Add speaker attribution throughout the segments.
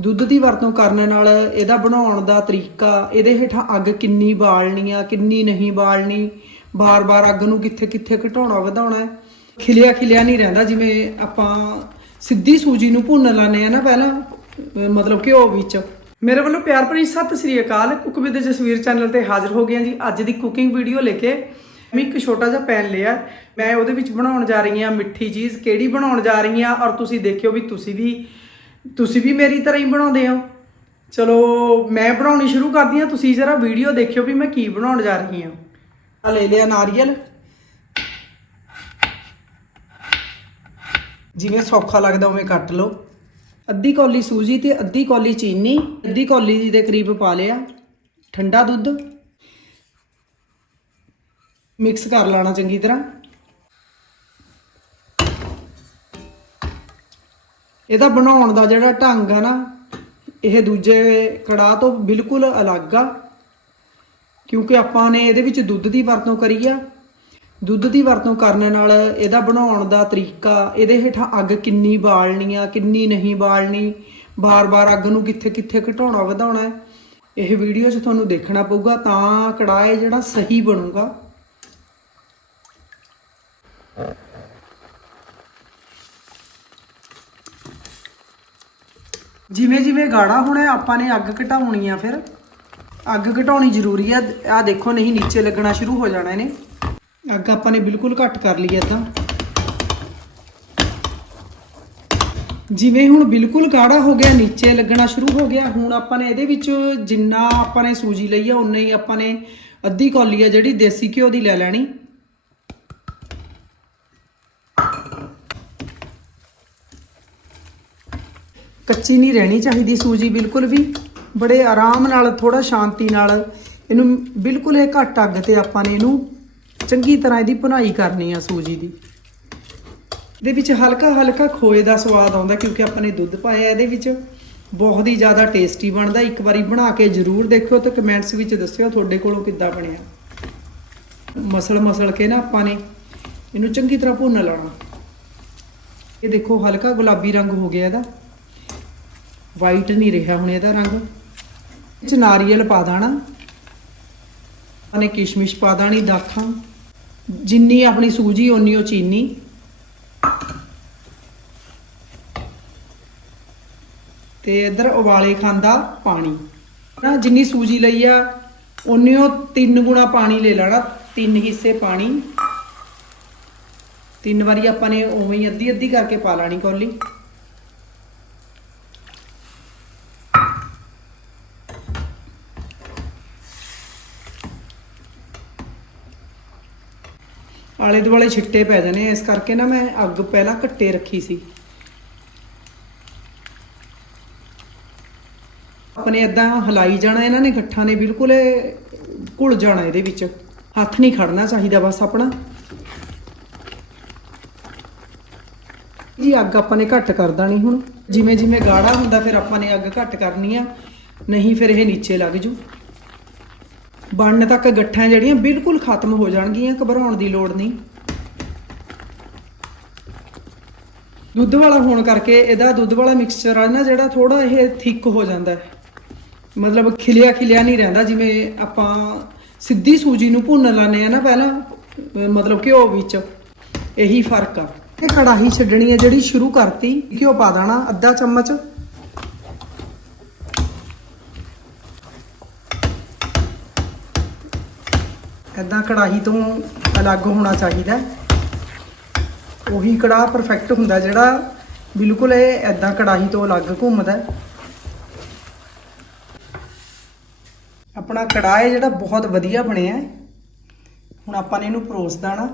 Speaker 1: ਦੁੱਧ ਦੀ ਵਰਤੋਂ ਕਰਨ ਨਾਲ ਇਹਦਾ ਬਣਾਉਣ ਦਾ ਤਰੀਕਾ, ਇਹਦੇ ਹੇਠਾਂ ਅੱਗ ਕਿੰਨੀ ਬਾਲਣੀ ਆ, ਕਿੰਨੀ ਨਹੀਂ ਬਾਲਣੀ, ਬਾਰ-ਬਾਰ ਅੱਗ ਨੂੰ ਕਿੱਥੇ-ਕਿੱਥੇ ਘਟਾਉਣਾ, ਵਧਾਉਣਾ ਹੈ। ਖਿਲਿਆ ਖਿਲਿਆ ਨਹੀਂ ਰਹਿੰਦਾ, ਜਿਵੇਂ ਆਪਾਂ ਸਿੱਧੀ ਸੂਜੀ ਨੂੰ ਭੁੰਨ ਲਾਨੇ ਆ ਨਾ ਪਹਿਲਾਂ ਮਤਲਬ ਘਿਓ ਵਿੱਚ। ਮੇਰੇ ਵੱਲੋਂ ਪਿਆਰ ਭਰੀ ਸਤਿ ਸ੍ਰੀ ਅਕਾਲ। ਕੁੱਕ ਵਿਦ ਜਸਵੀਰ ਚੈਨਲ ਤੇ ਹਾਜ਼ਰ ਹੋ ਗਏ ਜੀ। ਅੱਜ ਦੀ ਕੁਕਿੰਗ ਵੀਡੀਓ ਲੈ ਕੇ ਮੈਂ ਇੱਕ ਛੋਟਾ ਜਿਹਾ ਪੈਨ ਲਿਆ। ਮੈਂ ਉਹਦੇ ਵਿੱਚ ਬਣਾਉਣ ਜਾ ਰਹੀ ਹਾਂ ਮਿੱਠੀ ਚੀਜ਼। ਕਿਹੜੀ ਬਣਾਉਣ ਜਾ ਰਹੀ ਹਾਂ? ਔਰ ਤੁਸੀਂ ਦੇਖਿਓ ਵੀ ਤੁਸੀਂ ਵੀ ਤੁਸੀਂ ਵੀ ਮੇਰੀ ਤਰ੍ਹਾਂ ਹੀ ਬਣਾਉਂਦੇ ਹੋ। ਚਲੋ, ਮੈਂ ਬਣਾਉਣੀ ਸ਼ੁਰੂ ਕਰਦੀ ਹਾਂ। ਤੁਸੀਂ ਜਰਾ ਵੀਡੀਓ ਦੇਖਿਓ ਵੀ ਮੈਂ ਕੀ ਬਣਾਉਣ ਜਾ ਰਹੀ ਹਾਂ। ਆ ਲੈ ਲਿਆ ਨਾਰੀਅਲ। ਜਿਵੇਂ ਸੌਖਾ ਲੱਗਦਾ ਉਵੇਂ ਕੱਟ ਲਓ। ਅੱਧੀ ਕੌਲੀ ਸੂਜੀ ਤੇ ਅੱਧੀ ਕੌਲੀ ਚੀਨੀ, ਅੱਧੀ ਕੌਲੀ ਦੇ ਕਰੀਬ ਪਾ ਲਿਆ। ਠੰਡਾ ਦੁੱਧ। ਮਿਕਸ ਕਰ ਲੈਣਾ ਚੰਗੀ ਤਰ੍ਹਾਂ। ਇਹਦਾ ਬਣਾਉਣ ਦਾ ਜਿਹੜਾ ਢੰਗ ਆ ਨਾ, ਇਹ ਦੂਜੇ ਕੜਾਹ ਤੋਂ ਬਿਲਕੁਲ ਅਲੱਗ ਆ। ਕਿਉਂਕਿ ਆਪਾਂ ਨੇ ਇਹਦੇ ਵਿੱਚ ਦੁੱਧ ਦੀ ਵਰਤੋਂ ਕਰੀ ਆ। ਦੁੱਧ ਦੀ ਵਰਤੋਂ ਕਰਨ ਨਾਲ ਇਹਦਾ ਬਣਾਉਣ ਦਾ ਤਰੀਕਾ, ਇਹਦੇ ਹੇਠਾਂ ਅੱਗ ਕਿੰਨੀ ਬਾਲਣੀ ਆ, ਕਿੰਨੀ ਨਹੀਂ ਬਾਲਣੀ, ਬਾਰ-ਬਾਰ ਅੱਗ ਨੂੰ ਕਿੱਥੇ-ਕਿੱਥੇ ਘਟਾਉਣਾ, ਵਧਾਉਣਾ ਇਹ ਵੀਡੀਓ 'ਚ ਤੁਹਾਨੂੰ ਦੇਖਣਾ ਪਊਗਾ, ਤਾਂ ਕੜਾਹ ਇਹ ਜਿਹੜਾ ਸਹੀ ਬਣੂਗਾ। ਜਿਵੇਂ ਜਿਵੇਂ ਗਾੜਾ ਹੋਣਾ ਆਪਾਂ ਨੇ ਅੱਗ ਘਟਾਉਣੀ ਆ ਫਿਰ। ਅੱਗ ਘਟਾਉਣੀ ਜ਼ਰੂਰੀ ਆ। ਆ ਦੇਖੋ, ਨਹੀਂ ਨੀਚੇ ਲੱਗਣਾ ਸ਼ੁਰੂ ਹੋ ਜਾਣਾ ਇਹਨੇ। ਅੱਗ ਆਪਾਂ ਨੇ ਬਿਲਕੁਲ ਘੱਟ ਕਰ ਲਈ ਏਦਾਂ ਜਿਵੇਂ ਹੁਣ ਬਿਲਕੁਲ ਗਾੜਾ ਹੋ ਗਿਆ, ਨੀਚੇ ਲੱਗਣਾ ਸ਼ੁਰੂ ਹੋ ਗਿਆ, ਹੁਣ ਆਪਾਂ ਨੇ ਇਹਦੇ ਵਿੱਚ ਜਿੰਨਾ ਆਪਾਂ ਨੇ ਸੂਜੀ ਲਈ ਆ, ਉਨਾ ਹੀ ਆਪਾਂ ਨੇ ਅੱਧੀ ਕੌਲੀ ਆ ਜਿਹੜੀ ਦੇਸੀ ਘਿਓ ਦੀ ਲੈ ਲੈਣੀ। ਕੱਚੀ ਨਹੀਂ ਰਹਿਣੀ ਚਾਹੀਦੀ ਸੂਜੀ, ਬਿਲਕੁਲ ਵੀ। ਬੜੇ ਆਰਾਮ ਨਾਲ ਥੋੜਾ ਸ਼ਾਂਤੀ ਨਾਲ ਇਹਨੂੰ ਬਿਲਕੁਲ ਇਹ ਘੱਟ ਅੱਗ ਤੇ ਆਪਾਂ ਨੇ ਇਹਨੂੰ ਚੰਗੀ ਤਰ੍ਹਾਂ ਇਹਦੀ ਭੁਨਾਈ ਕਰਨੀ ਆ ਸੂਜੀ ਦੀ। ਇਹਦੇ ਵਿੱਚ ਹਲਕਾ ਹਲਕਾ ਖੋਏ ਦਾ ਸਵਾਦ ਆਉਂਦਾ ਕਿਉਂਕਿ ਆਪਾਂ ਨੇ ਦੁੱਧ ਪਾਇਆ ਇਹਦੇ ਵਿੱਚ। ਬਹੁਤ ਹੀ ਜ਼ਿਆਦਾ ਟੇਸਟੀ ਬਣਦਾ। ਇੱਕ ਵਾਰੀ ਬਣਾ ਕੇ ਜਰੂਰ ਦੇਖਿਓ ਤੇ ਕਮੈਂਟਸ ਵਿੱਚ ਦੱਸਿਓ ਤੁਹਾਡੇ ਕੋਲੋਂ ਕਿੱਦਾਂ ਬਣਿਆ। ਮਸਲ ਮਸਲ ਕੇ ਨਾ ਆਪਾਂ ਨੇ ਇਹਨੂੰ ਚੰਗੀ ਤਰ੍ਹਾਂ ਭੁੰਨ ਲੈਣਾ। ਇਹ ਦੇਖੋ ਹਲਕਾ ਗੁਲਾਬੀ ਰੰਗ ਹੋ ਗਿਆ ਇਹਦਾ। ਵਾਈਟ ਨਹੀਂ ਰਿਹਾ ਹੁਣ ਇਹਦਾ ਰੰਗ। ਇਹ ਚ ਨਾਰੀਅਲ ਪਾ ਦੇਣਾ। ਅਨੇ ਕਿਸ਼ਮਿਸ਼ ਪਾ ਦੇਣੀ, ਦਾਖਾਂ। ਜਿੰਨੀ ਆਪਣੀ ਸੂਜੀ, ਓਨੀ ਉਹ ਚੀਨੀ। ਤੇ ਇਧਰ ਉਬਾਲੇ ਖਾਂਦਾ ਪਾਣੀ। ਨਾ ਜਿੰਨੀ ਸੂਜੀ ਲਈ ਆ ਉਨੀ ਉਹ ਤਿੰਨ ਗੁਣਾ ਪਾਣੀ ਲੈ ਲੈਣਾ, ਤਿੰਨ ਹਿੱਸੇ ਪਾਣੀ। ਤਿੰਨ ਵਾਰੀ ਆਪਾਂ ਨੇ ਉਵੇਂ ਹੀ ਅੱਧੀ ਅੱਧੀ ਕਰਕੇ ਪਾ ਲੈਣੀ ਕੌਲੀ। ਆਲੇ ਦੁਆਲੇ ਛਿੱਟੇ ਪੈ ਜਾਣੇ ਆ, ਇਸ ਕਰਕੇ ਨਾ ਮੈਂ ਅੱਗ ਪਹਿਲਾਂ ਘੱਟੇ ਰੱਖੀ ਸੀ। ਆਪਣੇ ਇਦਾਂ ਹਲਾਈ ਜਾਣਾ ਇਹਨਾਂ ਨੇ ਗੱਠਾਂ ਨੇ ਬਿਲਕੁਲ ਘੁਲ ਜਾਣਾ ਇਹਦੇ ਵਿੱਚ। ਹੱਥ ਨਹੀਂ ਖੜਨਾ ਚਾਹੀਦਾ ਬਸ ਆਪਣਾ। ਜੀ ਅੱਗ ਆਪਾਂ ਨੇ ਘੱਟ ਕਰ ਦੇਣੀ ਹੁਣ। ਜਿਵੇਂ ਜਿਵੇਂ ਗਾੜਾ ਹੁੰਦਾ ਫਿਰ ਆਪਾਂ ਨੇ ਅੱਗ ਘੱਟ ਕਰਨੀ ਆ। ਨਹੀਂ ਫਿਰ ਇਹ ਨੀਚੇ ਲੱਗ ਜੂ। ਬਣਨ ਤੱਕ ਗੱਠਾਂ ਜਿਹੜੀਆਂ ਬਿਲਕੁਲ ਖਤਮ ਹੋ ਜਾਣਗੀਆਂ, ਘਬਰਾਉਣ ਦੀ ਲੋੜ ਨਹੀਂ। ਦੁੱਧ ਵਾਲਾ ਹੋਣ ਕਰਕੇ ਇਹਦਾ ਦੁੱਧ ਵਾਲਾ ਮਿਕਸਚਰ ਆ ਨਾ, ਜਿਹੜਾ ਥੋੜਾ ਇਹ ਥਿੱਕ ਹੋ ਜਾਂਦਾ ਹੈ। ਮਤਲਬ ਖਿਲਿਆ ਖਿਲਿਆ ਨਹੀਂ ਰਹਿੰਦਾ, ਜਿਵੇਂ ਆਪਾਂ ਸਿੱਧੀ ਸੂਜੀ ਨੂੰ ਭੁੰਨ ਲਾਨੇ ਆ ਨਾ ਪਹਿਲਾਂ, ਮਤਲਬ ਘਿਓ ਵਿੱਚ। ਇਹੀ ਫ਼ਰਕ ਆ। ਇਹ ਕੜਾਹੀ ਛੱਡਣੀ ਹੈ ਜਿਹੜੀ ਸ਼ੁਰੂ ਕਰਤੀ, ਘਿਓ ਪਾ ਦੇਣਾ, ਅੱਧਾ ਚਮਚ। ਇਦਾਂ ਕੜਾਹੀ ਤੋਂ ਅਲੱਗ ਹੋਣਾ ਚਾਹੀਦਾ ਉਹੀ ਕੜਾਹ ਪਰਫੈਕਟ ਹੁੰਦਾ ਜਿਹੜਾ ਬਿਲਕੁਲ ਇਹ ਇਦਾਂ ਕੜਾਹੀ ਤੋਂ ਅਲੱਗ ਘੁੰਮਦਾ ਆਪਣਾ ਕੜਾਹ ਹੈ ਜਿਹੜਾ ਬਹੁਤ ਵਧੀਆ ਬਣਿਆ ਹੁਣ ਆਪਾਂ ਨੇ ਇਹਨੂੰ ਪਰੋਸ ਦੇਣਾ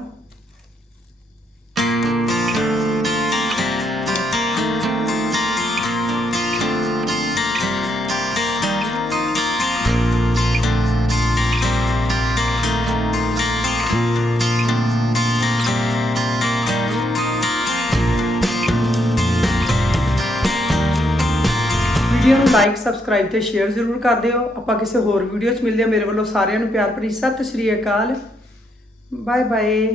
Speaker 1: ਲਾਈਕ ਸਬਸਕ੍ਰਾਈਬ ਤੇ ਸ਼ੇਅਰ ਜ਼ਰੂਰ ਕਰ ਦਿਓ। ਆਪਾਂ ਕਿਸੇ ਹੋਰ ਵੀਡੀਓ 'ਚ ਮਿਲਦੇ ਹਾਂ। ਮੇਰੇ ਵੱਲੋਂ ਸਾਰਿਆਂ ਨੂੰ ਪਿਆਰ ਭਰੀ ਸਤਿ ਸ਼੍ਰੀ ਅਕਾਲ। Bye bye